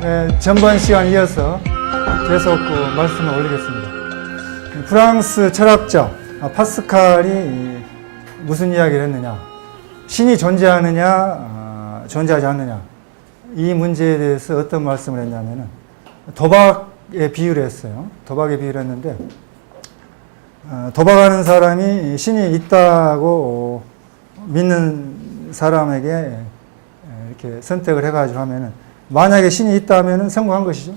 네, 전번 시간 이어서 계속 말씀을 올리겠습니다. 프랑스 철학자 파스칼이 무슨 이야기를 했느냐, 신이 존재하느냐 존재하지 않느냐, 이 문제에 대해서 어떤 말씀을 했냐면은 도박의 비유를 했어요. 도박의 비유를 했는데, 도박하는 사람이 신이 있다고 믿는 사람에게 이렇게 선택을 해가지고 하면은, 만약에 신이 있다면은 성공한 것이죠.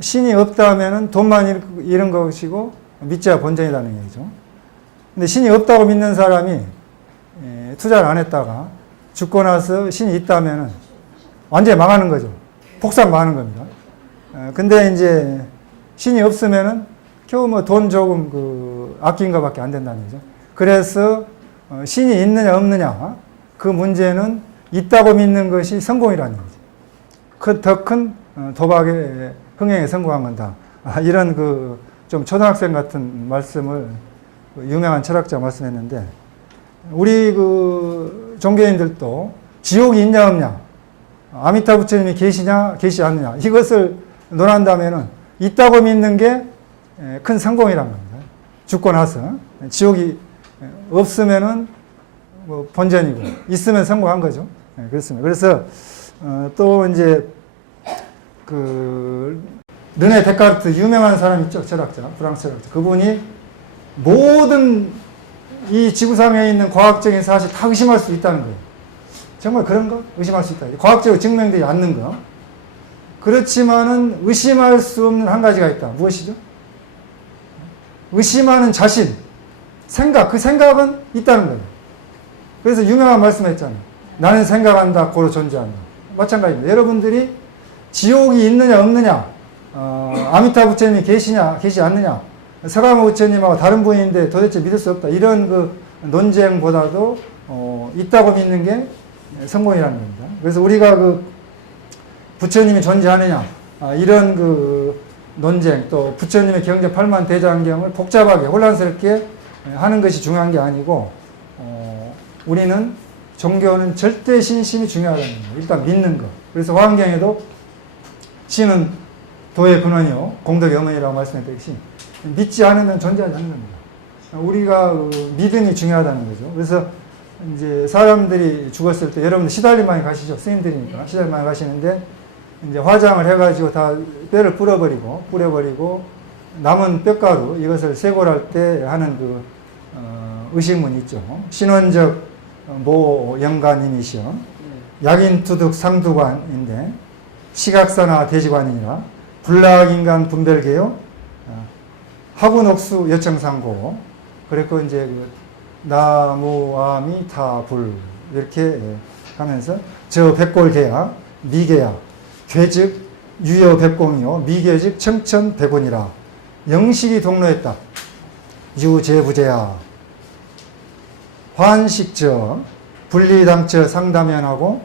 신이 없다면은 돈만 잃은 것이고 믿자가 본전이라는 얘기죠. 근데 신이 없다고 믿는 사람이 투자를 안 했다가 죽고 나서 신이 있다면은 완전히 망하는 거죠. 폭삭 망하는 겁니다. 근데 이제 신이 없으면은 겨우 뭐 돈 조금 아낀 것밖에 안 된다는 거죠. 그래서 신이 있느냐 없느냐, 그 문제는 있다고 믿는 것이 성공이라는 거죠. 더 큰 도박의 흥행에 성공한 건다. 이런 좀 초등학생 같은 말씀을 유명한 철학자가 말씀했는데, 우리 종교인들도 지옥이 있냐 없냐, 아미타 부처님이 계시냐 계시지 않느냐, 이것을 논한다면은 있다고 믿는 게 큰 성공이란 겁니다. 죽고 나서 지옥이 없으면은 뭐 본전이고 있으면 성공한 거죠. 그렇습니다. 그래서 또 이제 르네 데카르트, 유명한 사람 있죠, 철학자, 프랑스 철학자. 그분이 모든 이 지구상에 있는 과학적인 사실 다 의심할 수 있다는 거예요. 정말 그런가? 의심할 수 있다. 과학적으로 증명되지 않는 거. 그렇지만은 의심할 수 없는 한 가지가 있다. 무엇이죠? 의심하는 자신, 생각, 그 생각은 있다는 거예요. 그래서 유명한 말씀을 했잖아요. 나는 생각한다, 고로 존재한다. 마찬가지입니다. 여러분들이 지옥이 있느냐 없느냐, 아미타 부처님이 계시냐 계시지 않느냐, 서가모 부처님하고 다른 분인데 도대체 믿을 수 없다, 이런 논쟁보다도 있다고 믿는 게 성공이라는 겁니다. 그래서 우리가 부처님이 존재하느냐, 이런 논쟁, 또 부처님의 경전 8만 대장경을 복잡하게 혼란스럽게 하는 것이 중요한 게 아니고, 우리는 종교는 절대 신심이 중요하다는 거예요. 일단 믿는 거. 그래서 화엄경에도 신은 도의 근원이요 공덕의 어머니라고 말씀했듯이 믿지 않으면 존재하지 않는 겁니다. 우리가 믿음이 중요하다는 거죠. 그래서 이제 사람들이 죽었을 때, 여러분들 시달림 많이 가시죠. 스님들이니까 시달림 많이 가시는데, 이제 화장을 해가지고 다 뼈를 뿌려버리고 남은 뼈가루, 이것을 쇄골할 때 하는 의식문이 있죠. 신원적 모 영가님이시여 약인투득 상두관인데 시각사나 대지관이니라 불락인간 분별계요 하군옥수 여청상고. 그리고 이제 나무아미타불 이렇게 하면서 저 백골계야 미계야 괴즉 유여백공이요 미계즉 청천백원이라 영식이 동로했다 유제부제야 환식저 분리당처 상담연하고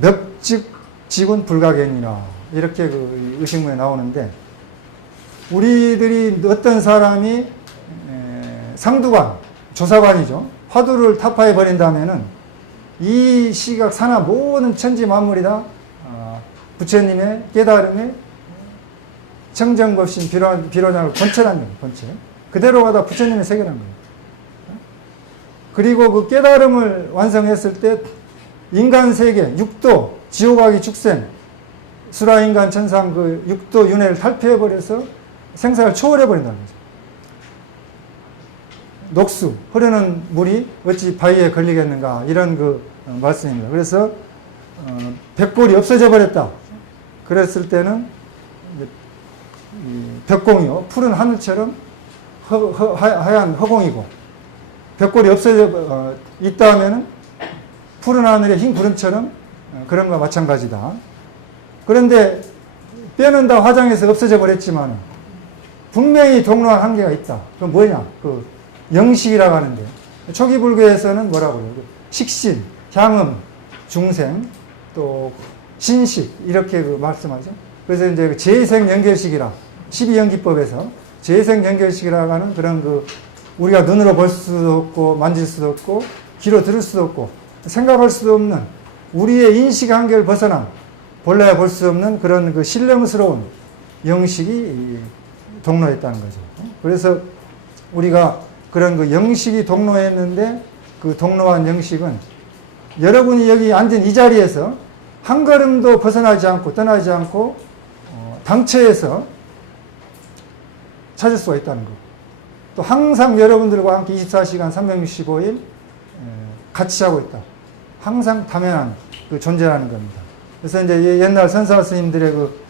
멱즉직은 불가견이라, 이렇게 의식문에 나오는데, 우리들이 어떤 사람이 상두관, 조사관이죠. 화두를 타파해 버린다면은 이 시각 산하 모든 천지 만물이 다 부처님의 깨달음에 청정법신 비로장을 번철한 거예요. 번철. 그대로 가다 부처님의 세계란 거예요. 그리고 그 깨달음을 완성했을 때 인간 세계, 육도, 지옥아기 축생, 수라인간 천상 육도 윤회를 탈피해버려서 생사를 초월해버린다는 거죠. 녹수, 흐르는 물이 어찌 바위에 걸리겠는가, 이런 말씀입니다. 그래서 백골이 없어져 버렸다. 그랬을 때는 벽공이요, 푸른 하늘처럼 하얀 허공이고, 벽골이 없어져 있다 하면은 푸른 하늘의 흰 구름처럼 그런 거와 마찬가지다. 그런데 뼈는 다 화장해서 없어져 버렸지만 분명히 동로한 한계가 있다. 그건 뭐냐? 영식이라고 하는데, 초기 불교에서는 뭐라고 그래요? 식신, 향음, 중생, 또 신식, 이렇게 말씀하죠. 그래서 이제 재생 연결식이라, 12연기법에서 재생 연결식이라고 하는 그런 우리가 눈으로 볼 수도 없고 만질 수도 없고 귀로 들을 수도 없고 생각할 수도 없는 우리의 인식 한계를 벗어난 볼래야 볼 수 없는 그런 그 신령스러운 영식이 동로했다는 거죠. 그래서 우리가 그런 그 영식이 동로했는데 그 동로한 영식은 여러분이 여기 앉은 이 자리에서 한 걸음도 벗어나지 않고 떠나지 않고 당처에서 찾을 수가 있다는 거. 또 항상 여러분들과 함께 24시간 365일 같이 하고 있다. 항상 당연한 그 존재라는 겁니다. 그래서 이제 옛날 선사 스님들의 그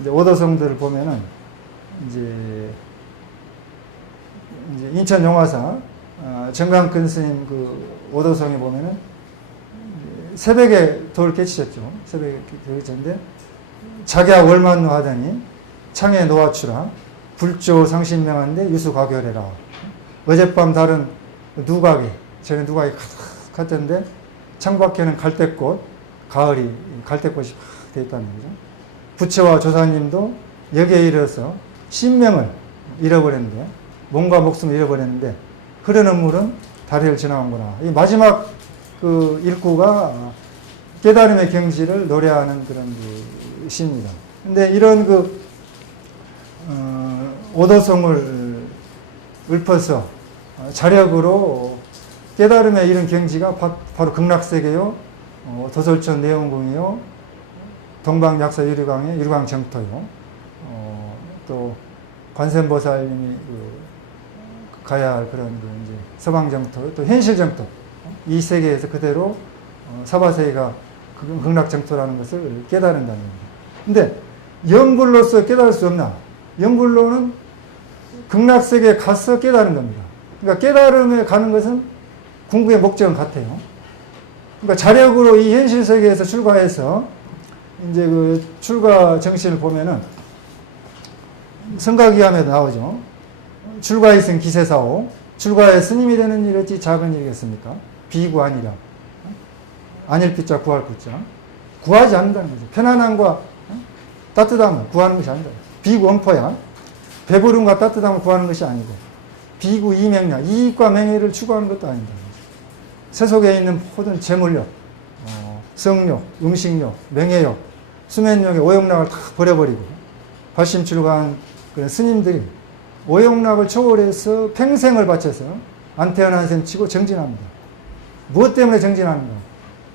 이제 오도성들을 보면은 이제 인천 용화사 정강근 스님 그 오도성에 보면은 새벽에 돌 깨치셨죠. 새벽에 돌 깨치셨는데 자기야 월만루 하더니 창에 놓아추라 불조 상신명한데 유수가결해라. 어젯밤 다른 누각에 전에 누각이 가득했던데 창밖에는 갈대꽃 가을이 갈대꽃이 막 되어 있다는 거죠. 부처와 조사님도 여기에 이르러서 신명을 잃어버렸는데 몸과 목숨을 잃어버렸는데 흐르는 물은 다리를 지나온구나. 이 마지막 그 일구가 깨달음의 경지를 노래하는 그런 그 시입니다. 근데 이런 그 오도성을 읊어서 자력으로 깨달음의 이런 경지가 바로 극락세계요, 도솔천 내원궁이요, 동방약사 유리광의 유리광정토요, 또 관세음보살님이 가야 할 그런 그 이제 서방정토, 또 현실정토, 이 세계에서 그대로 사바세계가 극락정토라는 것을 깨달은다는 겁니다. 근데 영불로서 깨달을 수 없나? 영불로는 극락세계에 가서 깨달은 겁니다. 그러니까 깨달음에 가는 것은 궁극의 목적은 같아요. 그러니까 자력으로 이 현실 세계에서 출가해서 이제 그 출가 정신을 보면은 성가기함에도 나오죠. 출가이승 기세사오. 출가해 스님이 되는 일 어찌 작은 일이겠습니까? 비구 아니라. 안일피자 구할 구자. 구하지 않는다는 거죠. 편안함과 따뜻함을 구하는 것이 아니다. 비구 엄포야. 배부름과 따뜻함을 구하는 것이 아니고 비구 이명량, 이익과 명예를 추구하는 것도 아니다. 세속에 있는 모든 재물욕, 성욕, 음식욕, 명예욕, 수면욕의 오욕락을 다 버려버리고 발심출가한 그런 스님들이 오욕락을 초월해서 평생을 바쳐서 안 태어난 셈 치고 정진합니다. 무엇 때문에 정진하는가?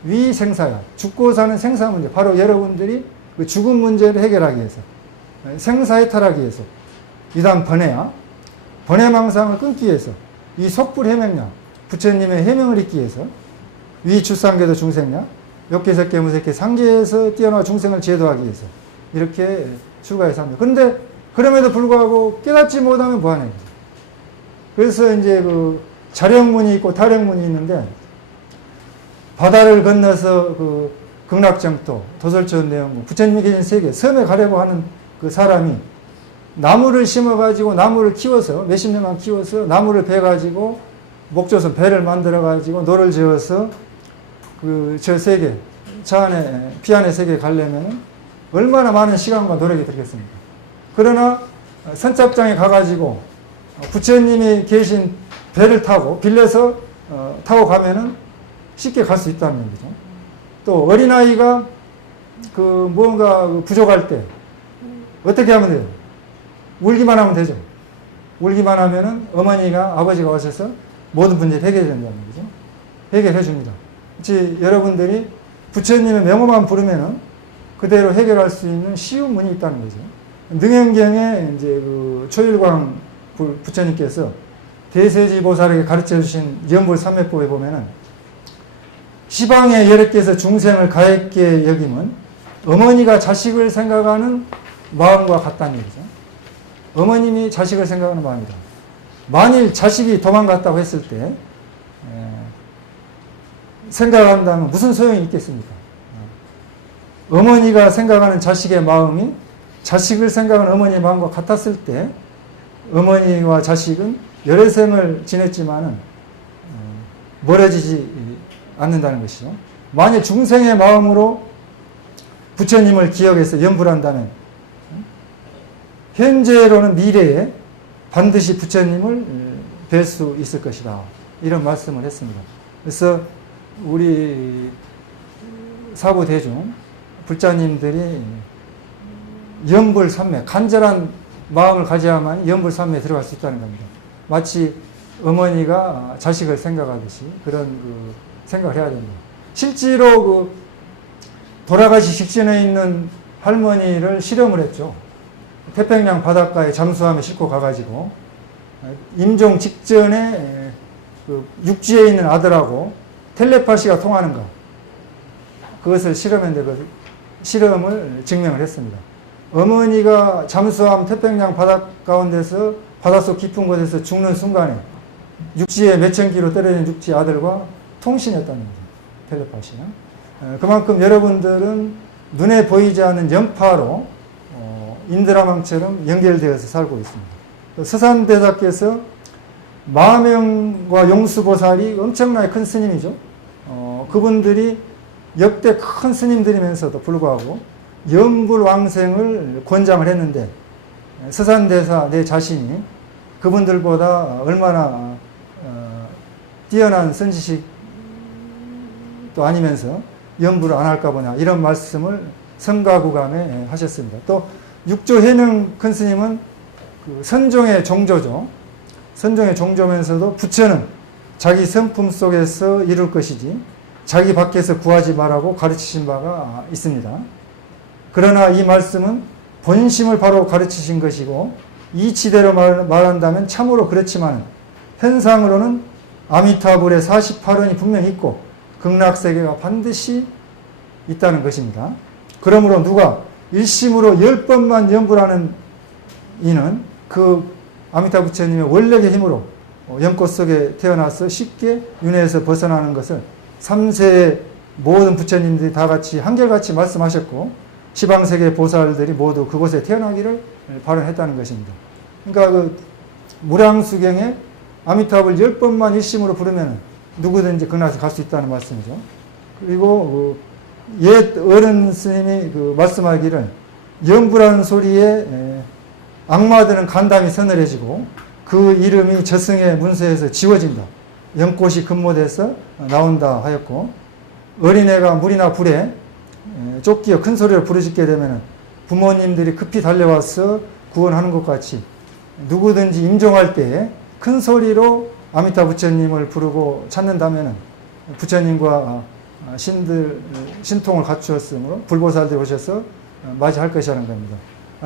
위생사야. 죽고 사는 생사 문제. 바로 여러분들이 그 죽음 문제를 해결하기 위해서, 생사해탈하기 위해서, 이다음 번뇌야. 번뇌망상을 끊기 위해서, 이 속불해명량, 부처님의 해명을 잊기 위해서, 위출상계도 중생냐, 욕계석계 무색계 상계에서 뛰어나 중생을 제도하기 위해서 이렇게 출가해서 합니다. 그런데 그럼에도 불구하고 깨닫지 못하면 뭐하냐. 그래서 이제 그 자력문이 있고 타력문이 있는데 바다를 건너서 그 극락정토, 도솔천 내원궁, 부처님이 계신 세계, 섬에 가려고 하는 그 사람이 나무를 심어가지고 나무를 키워서 몇십 년간 키워서 나무를 베가지고 목조선 배를 만들어가지고 노를 지어서 그 저 세계, 차 안에, 피 안의 세계에 가려면 얼마나 많은 시간과 노력이 들겠습니까? 그러나 선착장에 가가지고 부처님이 계신 배를 타고 빌려서 타고 가면은 쉽게 갈 수 있다는 얘기죠. 또 어린아이가 그 무언가 부족할 때 어떻게 하면 돼요? 울기만 하면 되죠. 울기만 하면은 어머니가 아버지가 오셔서 모든 문제를 해결된다는 거죠. 해결해 줍니다. 그치, 여러분들이 부처님의 명호만 부르면은 그대로 해결할 수 있는 쉬운 문이 있다는 거죠. 능행경에 이제 그 초일광 부처님께서 대세지 보살에게 가르쳐 주신 연불 삼매법에 보면은 시방의 여력께서 중생을 가액게 여김은 어머니가 자식을 생각하는 마음과 같다는 얘기죠. 어머님이 자식을 생각하는 마음이다. 만일 자식이 도망갔다고 했을 때 생각한다면 무슨 소용이 있겠습니까? 어머니가 생각하는 자식의 마음이 자식을 생각하는 어머니의 마음과 같았을 때 어머니와 자식은 여러 생을 지냈지만은 멀어지지 않는다는 것이죠. 만일 중생의 마음으로 부처님을 기억해서 연불한다면 현재로는 미래에 반드시 부처님을 뵐 수 있을 것이다. 이런 말씀을 했습니다. 그래서 우리 사부대중 불자님들이 염불삼매, 간절한 마음을 가져야만 염불삼매에 들어갈 수 있다는 겁니다. 마치 어머니가 자식을 생각하듯이 그런 그 생각을 해야 됩니다. 실제로 그 돌아가시 직전에 있는 할머니를 실험을 했죠. 태평양 바닷가에 잠수함에 싣고 가가지고 임종 직전에 그 육지에 있는 아들하고 텔레파시가 통하는가, 그것을 실험했는데 그 실험을 증명을 했습니다. 어머니가 잠수함 태평양 바다 가운데서 바닷속 깊은 곳에서 죽는 순간에 육지에 몇천 킬로 떨어진 육지 아들과 통신했다는 거죠. 텔레파시가. 그만큼 여러분들은 눈에 보이지 않는 연파로 인드라망처럼 연결되어서 살고 있습니다. 서산대사께서 마명과 용수보살이 엄청나게 큰 스님이죠. 그분들이 역대 큰 스님들이면서도 불구하고 염불왕생을 권장을 했는데, 서산대사 내 자신이 그분들보다 얼마나 뛰어난 선지식도 아니면서 염불을 안 할까 보냐, 이런 말씀을 성가구감에 하셨습니다. 또 육조해능 큰 스님은 그 선종의 종조죠. 선종의 종조면서도 부처는 자기 성품 속에서 이룰 것이지 자기 밖에서 구하지 말라고 가르치신 바가 있습니다. 그러나 이 말씀은 본심을 바로 가르치신 것이고, 이치대로 말한다면 참으로 그렇지만 현상으로는 아미타불의 48원이 분명히 있고 극락세계가 반드시 있다는 것입니다. 그러므로 누가 일심으로 10번만 염불하는 이는 그 아미타 부처님의 원력의 힘으로 연꽃 속에 태어나서 쉽게 윤회에서 벗어나는 것을 3세의 모든 부처님들이 다 같이 한결같이 말씀하셨고, 시방세계 보살들이 모두 그곳에 태어나기를 발언했다는 것입니다. 그러니까 그 무량수경에 아미타불 10번만 일심으로 부르면 누구든지 극락에 갈 수 있다는 말씀이죠. 그리고 옛 어른 스님이 그 말씀하기를 염불하는 소리에 악마들은 간담이 서늘해지고 그 이름이 저승의 문서에서 지워진다. 연꽃이 금모돼서 나온다 하였고, 어린애가 물이나 불에 쫓기어 큰 소리로 부르짖게 되면 부모님들이 급히 달려와서 구원하는 것 같이 누구든지 임종할 때에 큰 소리로 아미타 부처님을 부르고 찾는다면 부처님과 신통을 갖추었으므로 불보살들이 오셔서 맞이할 것이라는 겁니다.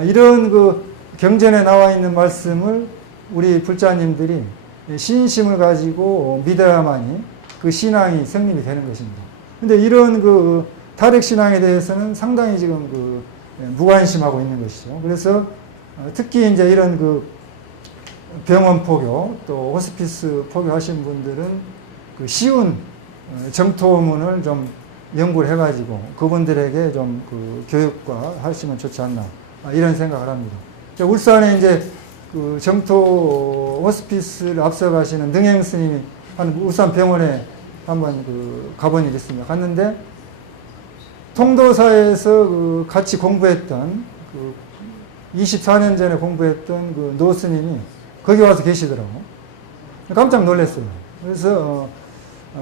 이런 그 경전에 나와 있는 말씀을 우리 불자님들이 신심을 가지고 믿어야만이 그 신앙이 성립이 되는 것입니다. 근데 이런 그 탈핵신앙에 대해서는 상당히 지금 그 무관심하고 있는 것이죠. 그래서 특히 이제 이런 그 병원 포교 또 호스피스 포교하신 분들은 그 쉬운 정토문을 좀 연구를 해가지고 그분들에게 좀 그 교육과 하시면 좋지 않나, 이런 생각을 합니다. 울산에 이제 그 정토 호스피스를 앞서가시는 능행 스님이 한 울산 병원에 한번 그 가본 일이 있습니다. 갔는데 통도사에서 그 같이 공부했던 그 24년 전에 공부했던 그 노 스님이 거기 와서 계시더라고. 깜짝 놀랐어요. 그래서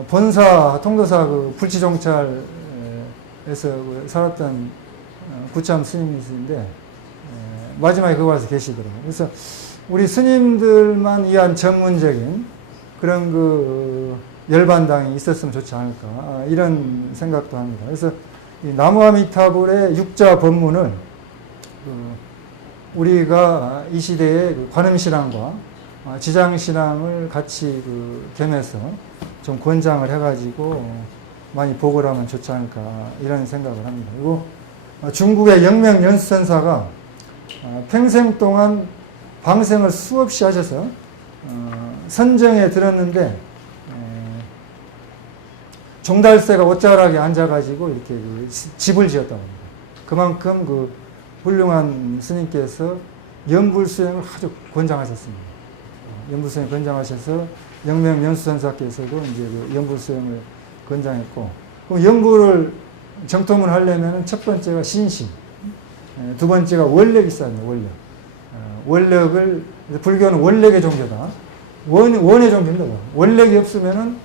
본사 통도사 그 불치종찰에서 살았던 구참 스님이신데 마지막에 거기 와서 계시더라고요. 그래서 우리 스님들만 위한 전문적인 그런 그 열반당이 있었으면 좋지 않을까, 이런 생각도 합니다. 그래서 이 나무아미타불의 육자 법문을 우리가 이 시대의 그 관음신앙과 지장신앙을 같이 그 겸해서 좀 권장을 해가지고 많이 보고를 하면 좋지 않을까, 이런 생각을 합니다. 그리고 중국의 영명연수선사가 평생 동안 방생을 수없이 하셔서 선정에 들었는데 종달새가 옷자락에 앉아가지고 이렇게 그 집을 지었다고 합니다. 그만큼 그 훌륭한 스님께서 연불수행을 아주 권장하셨습니다. 연불수행 권장하셔서 영명연수선사께서도 이제 그 연불수행을 권장했고, 그럼 연불을 정토문 하려면 첫 번째가 신심, 두 번째가 원력이 있어야 합니다. 원력. 원력을, 불교는 원력의 종교다. 원의 종교입니다. 원력이 없으면은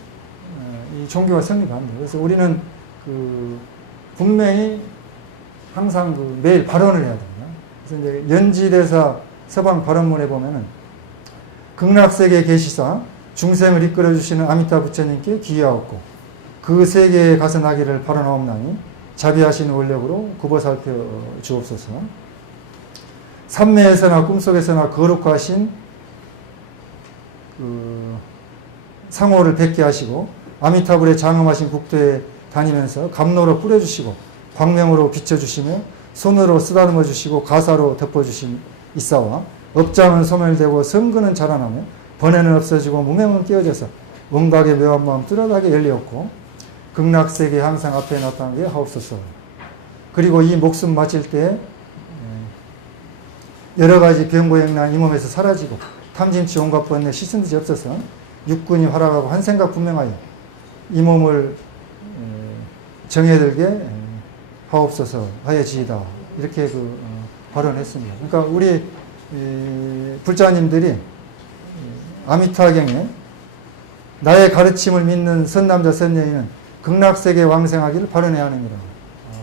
이 종교가 성립합니다. 그래서 우리는 그 분명히 항상 매일 발언을 해야 됩니다. 그래서 이제 연지대사 서방 발언문에 보면은 극락세계 계시사 중생을 이끌어 주시는 아미타 부처님께 기여하옵고 그 세계에 가서 나기를 바라나옵나니 자비하신 원력으로 굽어 살펴 주옵소서. 삼매에서나 꿈속에서나 거룩하신 상호를 뵙게 하시고 아미타불의 장엄하신 국토에 다니면서 감로로 뿌려주시고 광명으로 비춰주시며 손으로 쓰다듬어 주시고 가사로 덮어주시있사와 업장은 소멸되고 성근은 자라나며 번뇌는 없어지고 무명은 깨어져서 원각의 묘한 마음 뚜렷하게 열리었고 극락세계 항상 앞에 나타나게 하옵소서. 그리고 이 목숨 마칠 때 여러 가지 병고행난 이 몸에서 사라지고 탐진치 온갖 번뇌 씻은 듯이 없어서 육군이 활약하고 한 생각 분명하여 이 몸을 정해들게 하옵소서 하여지이다. 이렇게 발언했습니다. 그러니까 우리 불자님들이 아미타경에 나의 가르침을 믿는 선남자 선여인은 극락세계에 왕생하기를 바라내야 합니다.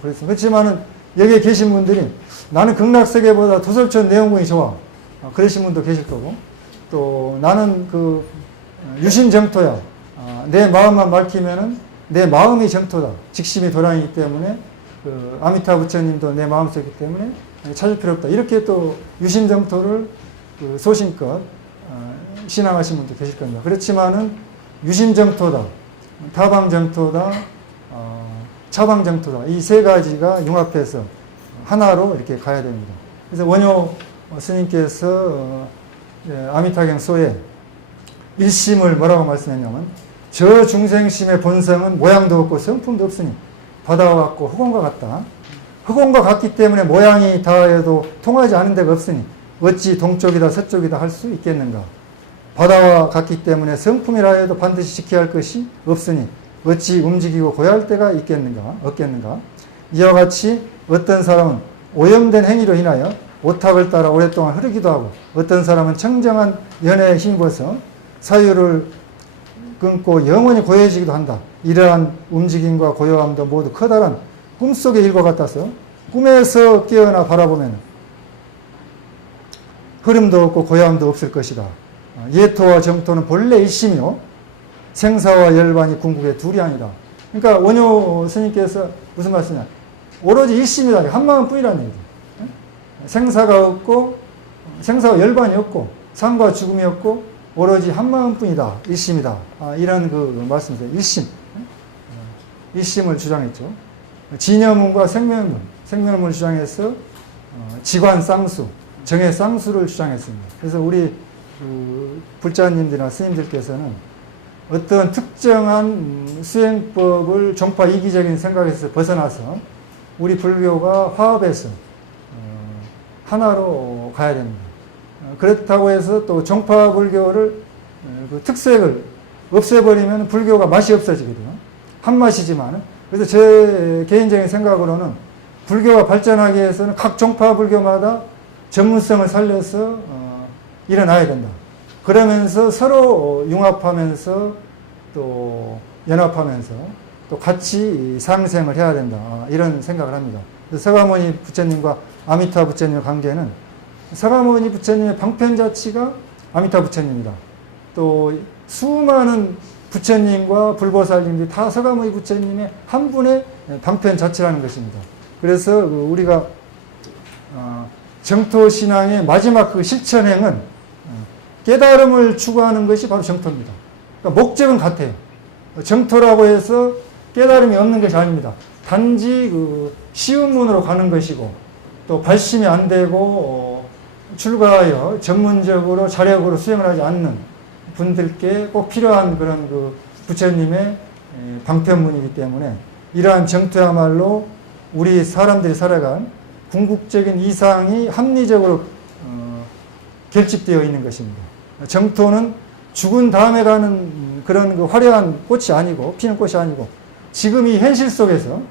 그래서 그렇지만은 여기에 계신 분들이 나는 극락세계보다 도솔천 내용궁이 좋아. 그러신 분도 계실 거고 또 나는 유심정토야. 내 마음만 밝히면은 내 마음이 정토다. 직심이 도량이기 때문에 아미타 부처님도 내 마음속이기 때문에 찾을 필요 없다. 이렇게 또 유심정토를 소신껏 신앙하신 분도 계실 겁니다. 그렇지만은 유심정토다, 타방정토다, 차방정토다. 이 세 가지가 융합해서 하나로 이렇게 가야 됩니다. 그래서 원효 스님께서 아미타경 소에 일심을 뭐라고 말씀했냐면 저 중생심의 본성은 모양도 없고 성품도 없으니 바다와 같고 흑원과 같다. 흑원과 같기 때문에 모양이 다하여도 통하지 않은 데가 없으니 어찌 동쪽이다 서쪽이다 할 수 있겠는가. 바다와 같기 때문에 성품이라 해도 반드시 지켜야 할 것이 없으니 어찌 움직이고 고야할 때가 없겠는가. 이와 같이 어떤 사람은 오염된 행위로 인하여 오탁을 따라 오랫동안 흐르기도 하고 어떤 사람은 청정한 연애에 힘입어서 사유를 끊고 영원히 고요해지기도 한다. 이러한 움직임과 고요함도 모두 커다란 꿈속의 일과 같아서 꿈에서 깨어나 바라보면 흐름도 없고 고요함도 없을 것이다. 예토와 정토는 본래 일심이요 생사와 열반이 궁극의 둘이 아니다. 그러니까 원효 스님께서 무슨 말씀이냐, 오로지 일심이다. 한 마음뿐이라는 얘기죠. 생사가 없고 생사와 열반이 없고 삶과 죽음이 없고 오로지 한 마음뿐이다. 일심이다. 이런 말씀이죠. 일심을 주장했죠. 진여문과 생명문을 주장해서 지관 쌍수, 정의 쌍수를 주장했습니다. 그래서 우리 불자님들이나 스님들께서는 어떤 특정한 수행법을 종파 이기적인 생각에서 벗어나서 우리 불교가 화합해서 하나로 가야 됩니다. 그렇다고 해서 또 종파 불교를 특색을 없애버리면 불교가 맛이 없어지거든요. 한 맛이지만. 그래서 제 개인적인 생각으로는 불교가 발전하기 위해서는 각 종파 불교마다 전문성을 살려서 일어나야 된다. 그러면서 서로 융합하면서 또 연합하면서 또 같이 상생을 해야 된다. 이런 생각을 합니다. 서가모니 부처님과 아미타 부처님의 관계는 서가모니 부처님의 방편자치가 아미타 부처님이다. 또 수많은 부처님과 불보살님들이 다 서가모니 부처님의 한 분의 방편자치라는 것입니다. 그래서 우리가 정토신앙의 마지막 실천행은 깨달음을 추구하는 것이 바로 정토입니다. 그러니까 목적은 같아요. 정토라고 해서 깨달음이 없는 것이 아닙니다. 단지 쉬운 문으로 가는 것이고 또 발심이 안 되고 출가하여 전문적으로 자력으로 수행을 하지 않는 분들께 꼭 필요한 그런 부처님의 방편문이기 때문에 이러한 정토야말로 우리 사람들이 살아간 궁극적인 이상이 합리적으로 결집되어 있는 것입니다. 정토는 죽은 다음에 가는 그런 화려한 꽃이 아니고 피는 꽃이 아니고 지금 이 현실 속에서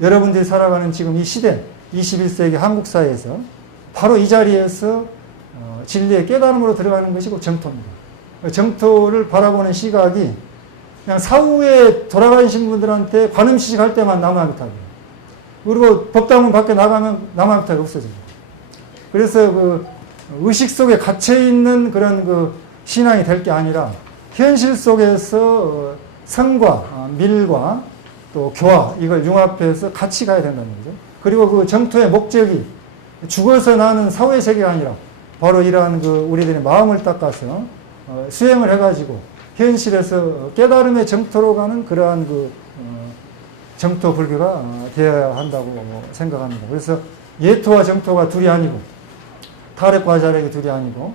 여러분들이 살아가는 지금 이 시대 21세기 한국 사회에서 바로 이 자리에서 진리의 깨달음으로 들어가는 것이 곧 정토입니다. 정토를 바라보는 시각이 그냥 사후에 돌아가신 분들한테 관음시식할 때만 나무아미타불이에요. 그리고 법당문 밖에 나가면 남한타가 없어져요. 그래서 그 의식 속에 갇혀 있는 그런 그 신앙이 될 게 아니라 현실 속에서 성과, 밀과 또 교화 이걸 융합해서 같이 가야 된다는 거죠. 그리고 그 정토의 목적이 죽어서 나는 사회 세계가 아니라 바로 이러한 그 우리들의 마음을 닦아서 수행을 해가지고 현실에서 깨달음의 정토로 가는 그러한 그 정토 불교가 되어야 한다고 생각합니다. 그래서 예토와 정토가 둘이 아니고 타락과 자력이 둘이 아니고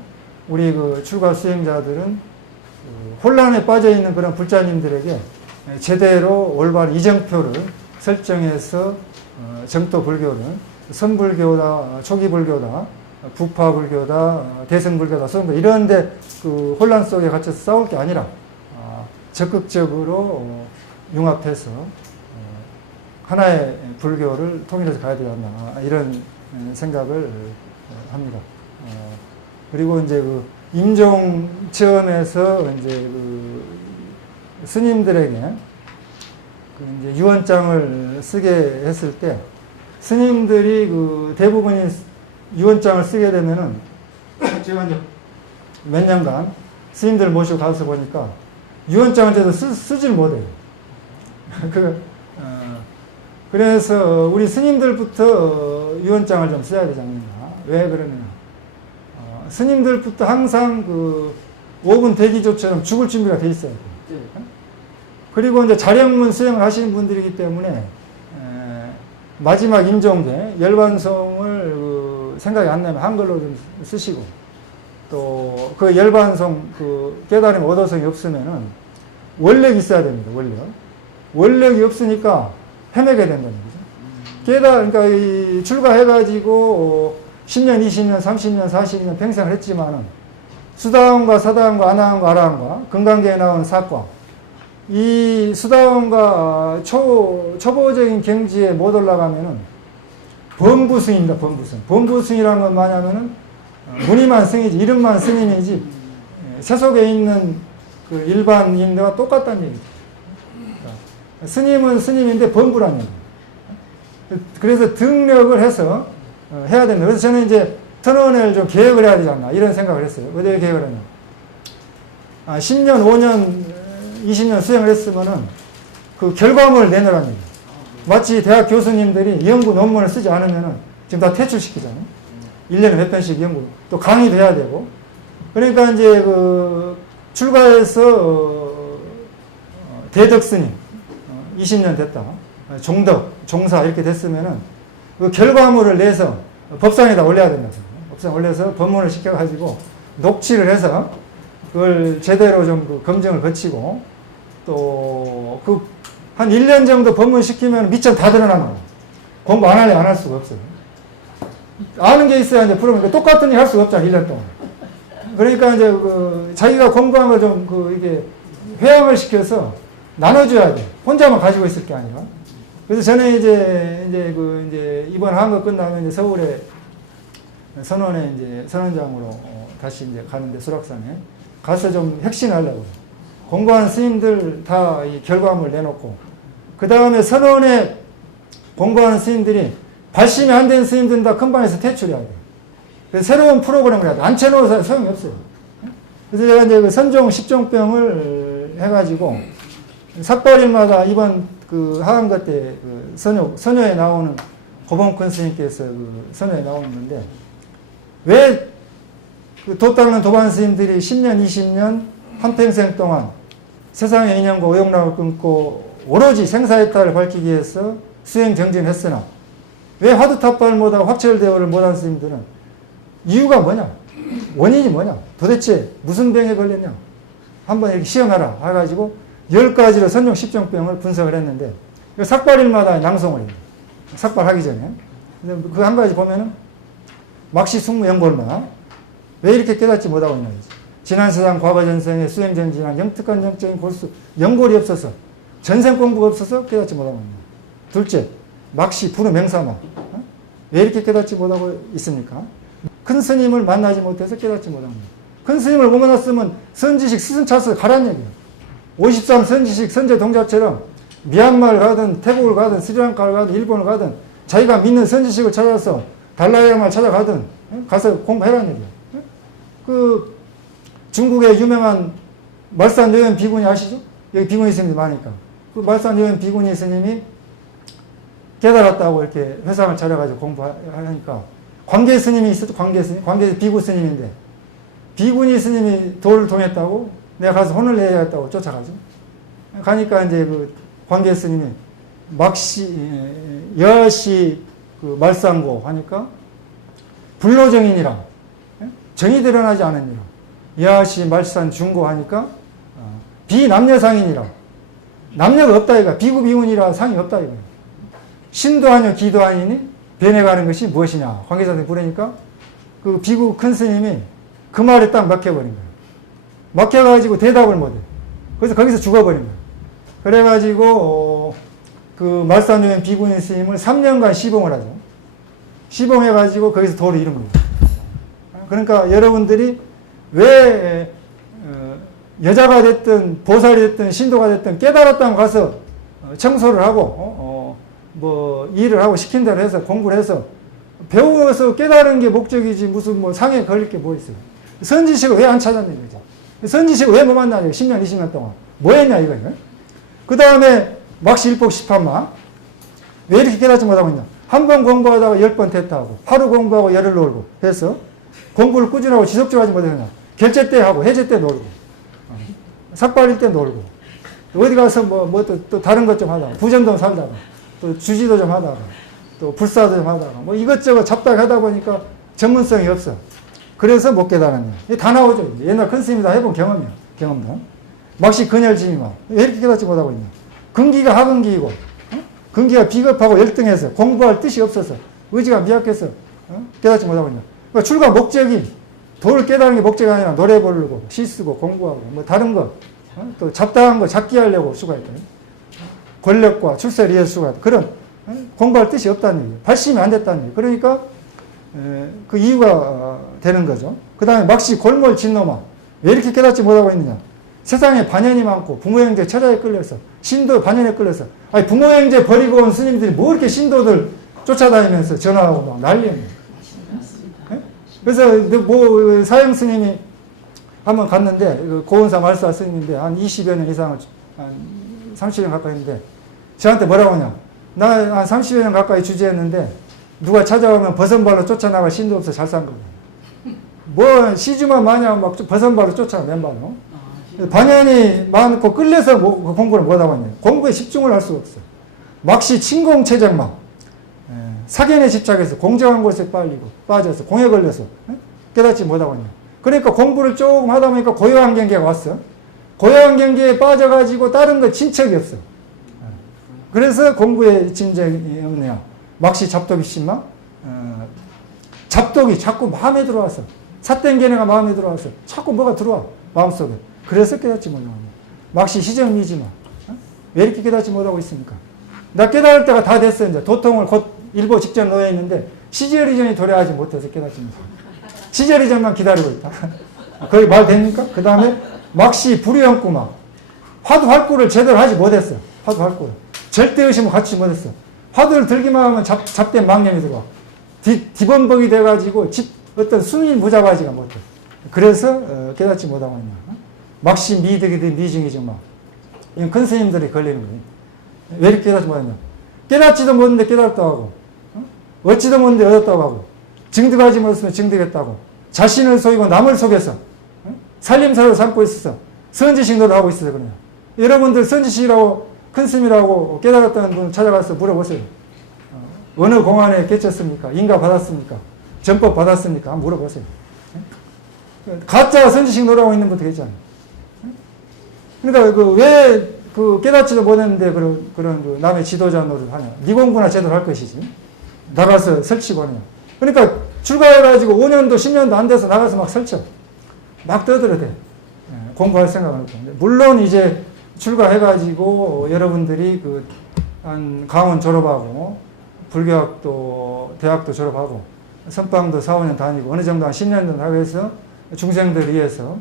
우리 그 출가 수행자들은 혼란에 빠져 있는 그런 불자님들에게 제대로 올바른 이정표를 설정해서 정토 불교를 선불교다, 초기불교다, 부파불교다, 대승불교다, 소승불교 이런데 그 혼란 속에 갇혀서 싸울 게 아니라 적극적으로 융합해서 하나의 불교를 통일해서 가야 되지 않나 이런 생각을 합니다. 그리고 이제 그 임종 체험에서 이제 그 스님들에게 그 이제 유언장을 쓰게 했을 때 스님들이 그 대부분이 유언장을 쓰게 되면은 제가 이제 몇 년간 스님들 모시고 가서 보니까 유언장을 제대로 쓰질 못해요. 그래서 우리 스님들부터 유언장을 좀 써야 되지 않느냐. 왜 그러느냐. 스님들부터 항상 그 5분 대기조처럼 죽을 준비가 돼 있어요. 그리고 이제 자령문 수행을 하시는 분들이기 때문에 마지막 임종대 열반송을 그 생각이 안 나면 한글로 좀 쓰시고 또 그 열반송 그 깨달음 얻어성이 없으면은 원력이 있어야 됩니다. 원력이 없으니까 헤매게 된다는 거죠. 그러니까 이 출가해가지고 10년, 20년, 30년, 40년 평생을 했지만은 수다원과 사다원과 아나원과 아라원과 금강계에 나오는 사과 이 수다원과 초보적인 경지에 못 올라가면은 범부승입니다. 범부승이라는 건 뭐냐면은 무늬만 승이지 이름만 스님이지 세속에 있는 그 일반인들과 똑같다는 얘기죠. 스님은 스님인데 범부라는 얘기예요. 그래서 등력을 해서 해야 됩니다. 그래서 저는 이제 선언을 좀 계획을 해야 되지 않나 이런 생각을 했어요. 어떻게 계획을 했냐. 10년, 5년, 20년 수행을 했으면은 그 결과물을 내놓으라는 얘기예요. 마치 대학 교수님들이 연구 논문을 쓰지 않으면은 지금 다 퇴출시키잖아요. 1년에 몇 편씩 연구, 또 강의도 해야 되고. 그러니까 이제 그 출가해서 대덕 스님 20년 됐다. 종덕, 종사 이렇게 됐으면은 그 결과물을 내서 법상에다 올려야 된다. 법상에 올려서 법문을 시켜가지고 녹취를 해서 그걸 제대로 좀 그 검증을 거치고 또 그 한 1년 정도 법문 시키면 미천 다 드러나는 거예요. 공부 안 하려 안 할 수가 없어요. 아는 게 있어야 이제 풀으면 똑같은 일 할 수가 없잖아, 1년 동안. 그러니까 이제 그 자기가 공부한 걸 좀 그 이게 회양을 시켜서 나눠줘야 돼. 혼자만 가지고 있을 게 아니라. 그래서 저는 이제 이번 한거 끝나면 이제 서울에 선원에 이제 선원장으로 다시 이제 가는데 수락산에 가서 좀 혁신하려고. 공부한 스님들 다 이 결과물 내놓고 그 다음에 선원에 공부하는 스님들이 발심이 안 된 스님들은 다 금방에서 퇴출해야 돼. 그래서 새로운 프로그램을 해야 돼. 앉혀놓아서 소용이 없어요. 그래서 제가 이제 그 선종 10종병을 해가지고 삭발일마다 이번 그 하한가 때 그 선녀에 나오는 고봉큰 스님께서 그 선녀에 나오는데 왜 그 도 닦는 도반 스님들이 10년, 20년 한평생 동안 세상의 인연과 오용락을 끊고 오로지 생사해탈을 밝히기 위해서 수행 정진했으나 왜 화두탑발 못하고 확철대오를 못한 스님들은 이유가 뭐냐? 원인이 뭐냐? 도대체 무슨 병에 걸렸냐? 한번 이렇게 시험해라 해가지고 10가지로 선종 10종병을 분석을 했는데 삭발일마다 낭송을 해요. 삭발하기 전에. 그 한 가지 보면은 막시 숙무 연골마 왜 이렇게 깨닫지 못하고 있나 지난 세상 과거 전생에 수행정진한 영특한 영적인 골수 연골이 없어서 전생 공부가 없어서 깨닫지 못하고 있는 거예요. 둘째, 막시 불의 명사마 왜 이렇게 깨닫지 못하고 있습니까? 큰 스님을 만나지 못해서 깨닫지 못하는 거예요. 큰 스님을 못 만났으면 선지식 스승차서 가라는 얘기예요. 53 선지식 선제 동자처럼 미얀마를 가든 태국을 가든 스리랑카를 가든 일본을 가든 자기가 믿는 선지식을 찾아서 달라이라마를 찾아가든 가서 공부해라는 얘기야. 그 중국의 유명한 말산 요현 비구니 아시죠? 여기 비구니 스님이 많으니까. 그 말산 요현 비구니 스님이 깨달았다고 이렇게 회상을 차려가지고 공부하니까 광계 스님이 있었죠. 광계 스님. 광계 비구 스님인데 비구니 스님이 도를 통했다고 내가 가서 혼을 내야겠다고 쫓아가죠. 가니까 이제 그 광계 스님이 여시 그 말상고 하니까 불로정인이라 정이 드러나지 않으니라. 여시 말산 중고 하니까 비남녀상이니라. 남녀가 없다 이가 비구 비구니라 상이 없다 이거. 신도 아니요 기도 아니니 변해가는 것이 무엇이냐. 관계자한테 물으니까 그 비구 큰 스님이 그 말에 딱 막혀버린 거예요. 막혀가지고 대답을 못해. 그래서 거기서 죽어버린 거예요. 그래가지고 그 말산요현 비구니 스님을 3년간 시봉을 하죠. 시봉해가지고 거기서 도를 이룬 거예요. 그러니까 여러분들이 왜 여자가 됐든 보살이 됐든 신도가 됐든 깨달았다면 가서 청소를 하고 뭐 일을 하고 시킨 대로 해서 공부를 해서 배워서 깨달은 게 목적이지 무슨 뭐 상에 걸릴 게 뭐 있어요. 선지식을 왜 안 찾았냐 이거죠. 선지식을 왜 못 만나냐 10년 20년 동안 뭐 했냐 이거예요. 그 다음에 막시 일복 18마 왜 이렇게 깨닫지 못하고 있냐. 한 번 공부하다가 10번 퇴타하고 하루 공부하고 열흘 놀고 해서 공부를 꾸준하고 지속적으로 하지 못하냐. 결제 때 하고 해제 때 놀고 삭발일 때 놀고 어디 가서 또 다른 것 좀 하다가 부전동 살다가 또 주지도 좀 하다가 또 불사도 좀 하다가 뭐 이것저것 잡다가 하다 보니까 전문성이 없어. 그래서 못 깨달았냐. 이게 다 나오죠. 옛날 큰 스님이 다 해본 경험이야. 경험도. 막시 근열지미마. 왜 이렇게 깨닫지 못하고 있냐. 근기가 하근기이고 근기가 비겁하고 열등해서 공부할 뜻이 없어서 의지가 미약해서 깨닫지 못하고 있냐. 그러니까 출가 목적이 도를 깨달은 게 목적이 아니라 노래 부르고 시 쓰고 공부하고 뭐 다른 거 또 잡다한 거 잡기 하려고 수고했다. 권력과 출세를 위해서 수고했다. 그런 공부할 뜻이 없다는 얘기예요. 발심이 안 됐다는 얘기예요. 그러니까 그 이유가 되는 거죠. 그 다음에 막시 골몰 진노마. 왜 이렇게 깨닫지 못하고 있느냐. 세상에 반연이 많고 부모 형제 처자에 끌려서 신도 반연에 끌려서 아니 부모 형제 버리고 온 스님들이 뭐 이렇게 신도들 쫓아다니면서 전화하고 막 난리예요. 그래서 뭐 사형 스님이 한번 갔는데 고은사 말사 스님인데 한 20여 년 이상을 한 30년 가까이 했는데 저한테 뭐라고 하냐. 나 한 30여 년 가까이 주재했는데 누가 찾아오면 버선발로 쫓아나갈 신도 없어 잘 산 거고. 뭐 시주만 마냥 막 버선발로 쫓아나 맨발로. 반연이 많고 끌려서 공부를 못하고 있네. 공부에 집중을 할 수가 없어. 막시 침공체적망. 사견에 집착해서 공정한 곳에 빠져서 공에 걸려서 깨닫지 못하고 있네. 그러니까 공부를 조금 하다 보니까 고요한 경계가 왔어. 고요한 경계에 빠져가지고 다른 거 진척이 없어. 그래서 공부에 진척이 없네요. 막시 잡독이 심마. 잡독이 자꾸 마음에 들어와서 삿된 견해가 마음에 들어와서 자꾸 뭐가 들어와 마음속에. 그래서 깨닫지 못하고 있네. 막시 시정미지마. 왜 이렇게 깨닫지 못하고 있습니까? 나 깨달을 때가 다 됐어. 이제 도통을 곧 일보 직전 놓여 있는데 시절 이전이 도래하지 못해서 깨닫지 못하고 시절 이전만 기다리고 있다. 거기 말 됩니까? 그 다음에 막시 불의연구마. 화두 활구를 제대로 하지 못했어. 화두 활구를. 절대의심을 갖추지 못했어. 화두를 들기만 하면 잡된 망념이 들어와. 디범벅이 돼가지고 어떤 순인 무자바지가 못해. 그래서 깨닫지 못하고 있냐. 막시 미득이든 미증이든 막. 이건 큰 스님들이 걸리는 거예요. 왜 이렇게 깨닫지 못했냐. 깨닫지도 못했는데 깨닫다고 하고 얻지도 못했는데 얻었다고 하고 증득하지 못했으면 증득했다고 자신을 속이고 남을 속여서 살림살이로 삼고 있어서 선지식노를 하고 있어서 그래요. 여러분들 선지식이라고 큰 스님이라고 깨달았다는 분 찾아가서 물어보세요. 어느 공안에 깨쳤습니까? 인가 받았습니까? 전법 받았습니까? 한번 물어보세요. 가짜 선지식 노라고 있는 분도 계시잖아요. 그러니까 왜 깨닫지도 못했는데 그런 그 남의 지도자 노릇을 하냐. 네 공부나 제대로 할 것이지. 나가서 설치고 하냐. 그러니까 출가해가지고 5년도 10년도 안 돼서 나가서 막 설쳐. 막 떠들어대. 공부할 생각은 없고. 물론 이제 출가해가지고 여러분들이 한 강원 졸업하고 불교학도 대학도 졸업하고 선방도 4, 5년 다니고 어느 정도 한 10년 정도 하고 해서 중생들 위해서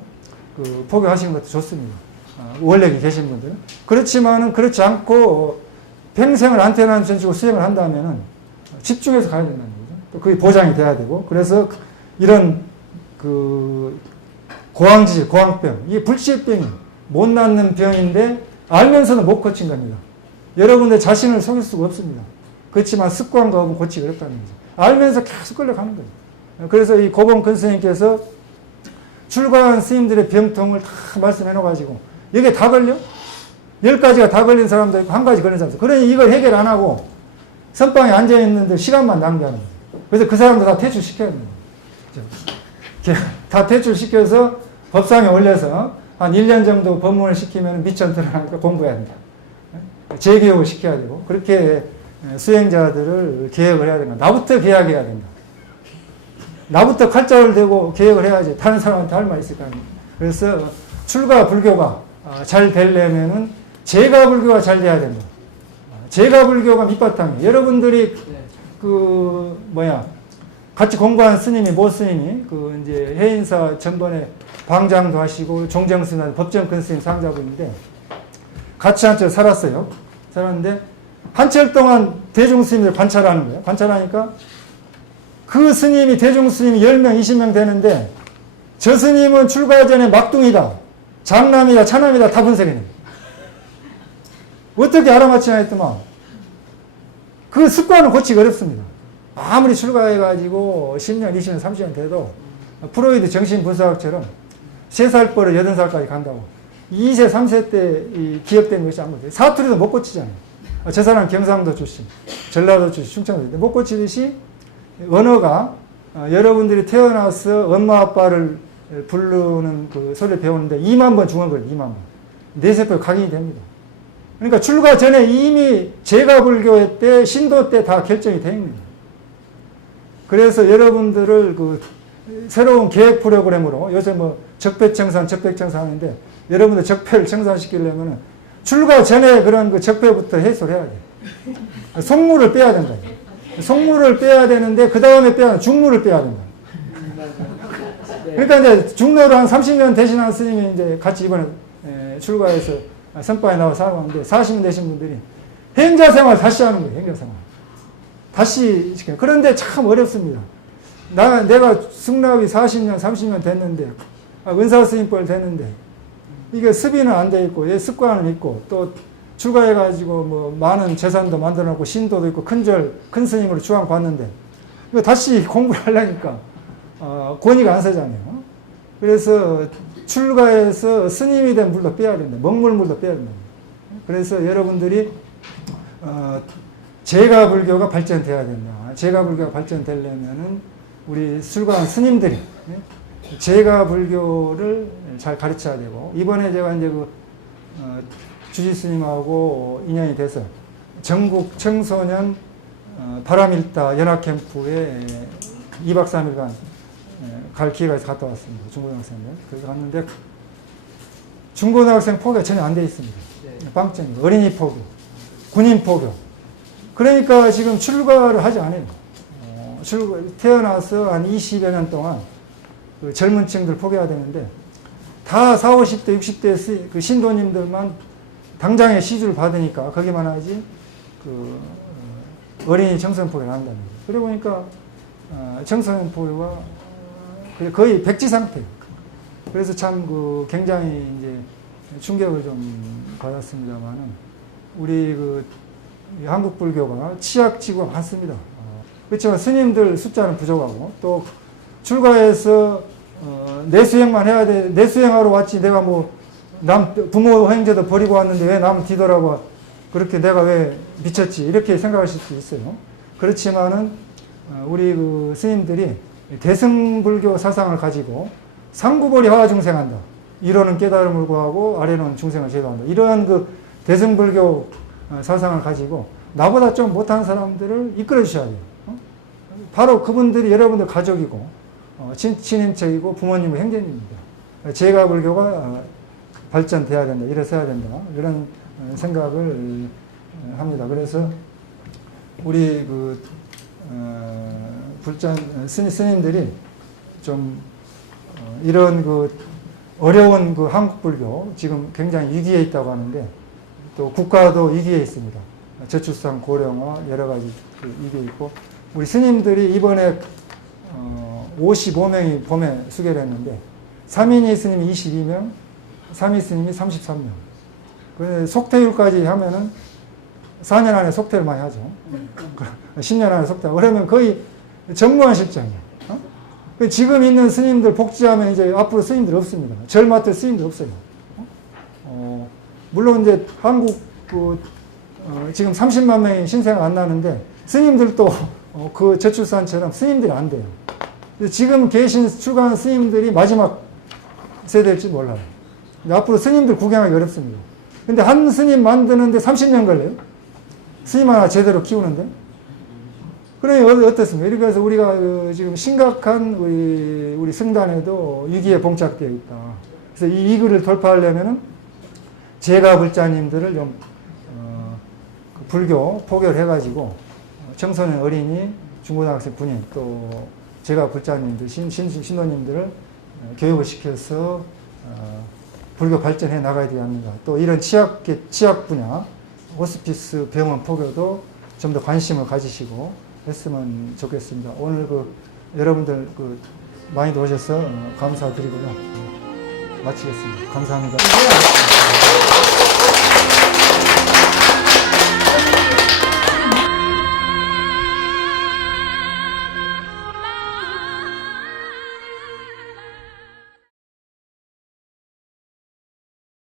포교하시는 것도 좋습니다. 원력이 계신 분들은. 그렇지만은 그렇지 않고 평생을 안테나를 전치고 수행을 한다면은 집중해서 가야 된다는 거죠. 또 그게 보장이 돼야 되고, 그래서 이런 그 고황지질, 고황병, 이게 불치병이 못 낫는 병인데 알면서도 못 고친 겁니다. 여러분들 자신을 속일 수가 없습니다. 그렇지만 습관과 업은 고치기 어렵다는 거죠. 알면서 계속 끌려가는 거예요. 그래서 이 고봉근 스님께서 출가한 스님들의 병통을 다 말씀해 놓아가지고, 여기에 다 걸려? 10가지가 다 걸린 사람도 있고, 한 가지 걸린 사람도 있고, 그러니 이걸 해결 안 하고, 선방에 앉아있는데 시간만 낭비하는 거예요. 그래서 그 사람들 다 퇴출시켜야 됩니다. 다 퇴출시켜서 법상에 올려서 한 1년 정도 법문을 시키면 미천 드러나니까 공부해야 된다. 재교육을 시켜야 되고, 그렇게 수행자들을 개혁을 해야 된다. 나부터 개혁해야 된다. 나부터 칼자를 대고 개혁을 해야지 다른 사람한테 할 말 있을 거 아닙니까? 그래서 출가 불교가 잘 되려면은 제가 불교가 잘 돼야 된다. 제가 불교가 밑바탕이에요. 여러분들이 같이 공부한 스님이 모 스님이 이제 해인사 전번에 방장도 하시고 종정스님, 법정근 스님 상자분인데 같이 한철 살았어요. 살았는데 한철 동안 대중 스님들 관찰하는 거예요. 관찰하니까 그 스님이 대중 스님이 10명, 20명 되는데 저 스님은 출가 전에 막둥이다, 장남이다, 차남이다 다 분석해내요. 어떻게 알아맞히냐 했더만 그 습관은 고치기 어렵습니다. 아무리 출가해가지고 10년, 20년, 30년 돼도 프로이드 정신분석학처럼 3살 버릇 8살까지 간다고 2세, 3세 때 기억되는 것이 아무것도 사투리도 못 고치잖아요. 저 사람 경상도 출신, 전라도 출신, 충청도 못 고치듯이 언어가 여러분들이 태어나서 엄마 아빠를 부르는 그 소리를 배우는데 2만 번 중얼거려요. 2만 번. 뇌세포에 각인이 됩니다. 그러니까 출가 전에 이미 제가불교 때 신도 때 다 결정이 되어 있는 거예요. 그래서 여러분들을 새로운 계획 프로그램으로 요새 적폐청산 하는데 여러분들 적폐를 청산시키려면 출가 전에 그런 그 적폐부터 해소를 해야 돼요. 속물을 빼야 된다. 속물을 빼야 되는데 그 다음에 중물을 빼야 된다. 그러니까 이제 중로로 한 30년 대신한 스님이 이제 같이 이번에 출가해서 선바에 나와서 하고 하는데 40년 되신 분들이 행자생활 다시 하는 거예요. 행자생활. 다시 시켜요. 그런데 참 어렵습니다. 내가 승락이 40년, 30년 됐는데, 은사스님뻘 됐는데, 이게 습의는 안 돼 있고, 습관은 있고, 또 출가해가지고 많은 재산도 만들어 놓고, 신도도 있고, 큰 스님으로 주왕받는데, 이거 다시 공부를 하려니까, 권위가 안 서잖아요. 그래서 출가해서 스님이 된 물도 빼야 된다. 먹물물도 빼야 된다. 그래서 여러분들이, 제가불교가 발전돼야 된다. 제가불교가 발전되려면은 우리 출가한 스님들이 제가불교를 잘 가르쳐야 되고, 이번에 제가 이제 주지스님하고 인연이 돼서 전국 청소년 바람일다 연합캠프에 2박 3일간 갈 기회가 있어서 갔다 왔습니다. 중고등학생들. 그래서 갔는데 중고등학생 포교가 전혀 안 돼 있습니다. 빵점이에요. 어린이 포교, 군인 포교. 그러니까 지금 출가를 하지 않아요. 태어나서 한 20여 년 동안 그 젊은 층들 포교해야 되는데 다 40, 50대, 60대 그 신도님들만 당장에 시주를 받으니까 거기만 하지 어린이 청소년 포교를 안 한다는 거예요. 그래 보니까 청소년 포교가 거의 백지 상태예요. 그래서 참 굉장히 이제 충격을 좀 받았습니다만은 우리 한국 불교가 취약지구가 많습니다. 그렇지만 스님들 숫자는 부족하고 또 출가해서 내수행만 해야 돼. 내수행하러 왔지 내가 남 부모 행제도 버리고 왔는데 왜 남 뒤돌아봐. 그렇게 내가 왜 미쳤지. 이렇게 생각하실 수 있어요. 그렇지만은 우리 스님들이 대승불교 사상을 가지고 상구벌이 화중생한다. 위로는 깨달음을 구하고 아래로는 중생을 제도한다. 이러한 대승불교 사상을 가지고 나보다 좀 못한 사람들을 이끌어 주셔야 돼요. 바로 그분들이 여러분들 가족이고 친인척이고 부모님의 형제님입니다. 제가불교가 발전돼야 된다. 일어서야 된다. 이런 생각을 합니다. 그래서 우리 스님들이 좀 이런 어려운 한국 불교 지금 굉장히 위기에 있다고 하는데 또 국가도 위기에 있습니다. 저출산 고령화 여러 가지 이게 있고 우리 스님들이 이번에 55명이 봄에 수계를 했는데 3인이 스님이 22명, 3인 스님이 33명. 속퇴율까지 하면은 4년 안에 속퇴를 많이 하죠. 10년 안에 속퇴. 그러면 거의 전무한 실정이에요. 지금 있는 스님들 복지하면 이제 앞으로 스님들 없습니다. 절 맡을 스님들 없어요. 물론 이제 한국 지금 30만 명이 신생 안 나는데 스님들도 그 저출산처럼 스님들이 안 돼요. 지금 계신 출가한 스님들이 마지막 세대일지 몰라요. 앞으로 스님들 구경하기 어렵습니다. 근데 한 스님 만드는데 30년 걸려요. 스님 하나 제대로 키우는데. 그러니 어떻습니까? 그래서 우리가 지금 심각한 우리 성단에도 위기에 봉착되어 있다. 그래서 이 위기를 돌파하려면은 제가 불자님들을 좀 불교 포교를 해가지고 청소년 어린이 중고등학생 군인 또 제가 불자님들 신도님들을 교육을 시켜서 불교 발전해 나가야 되지 않는가. 또 이런 치약 분야 호스피스 병원 포교도 좀 더 관심을 가지시고 했으면 좋겠습니다. 오늘 여러분들 많이들 오셔서 감사드리고요. 마치겠습니다. 감사합니다.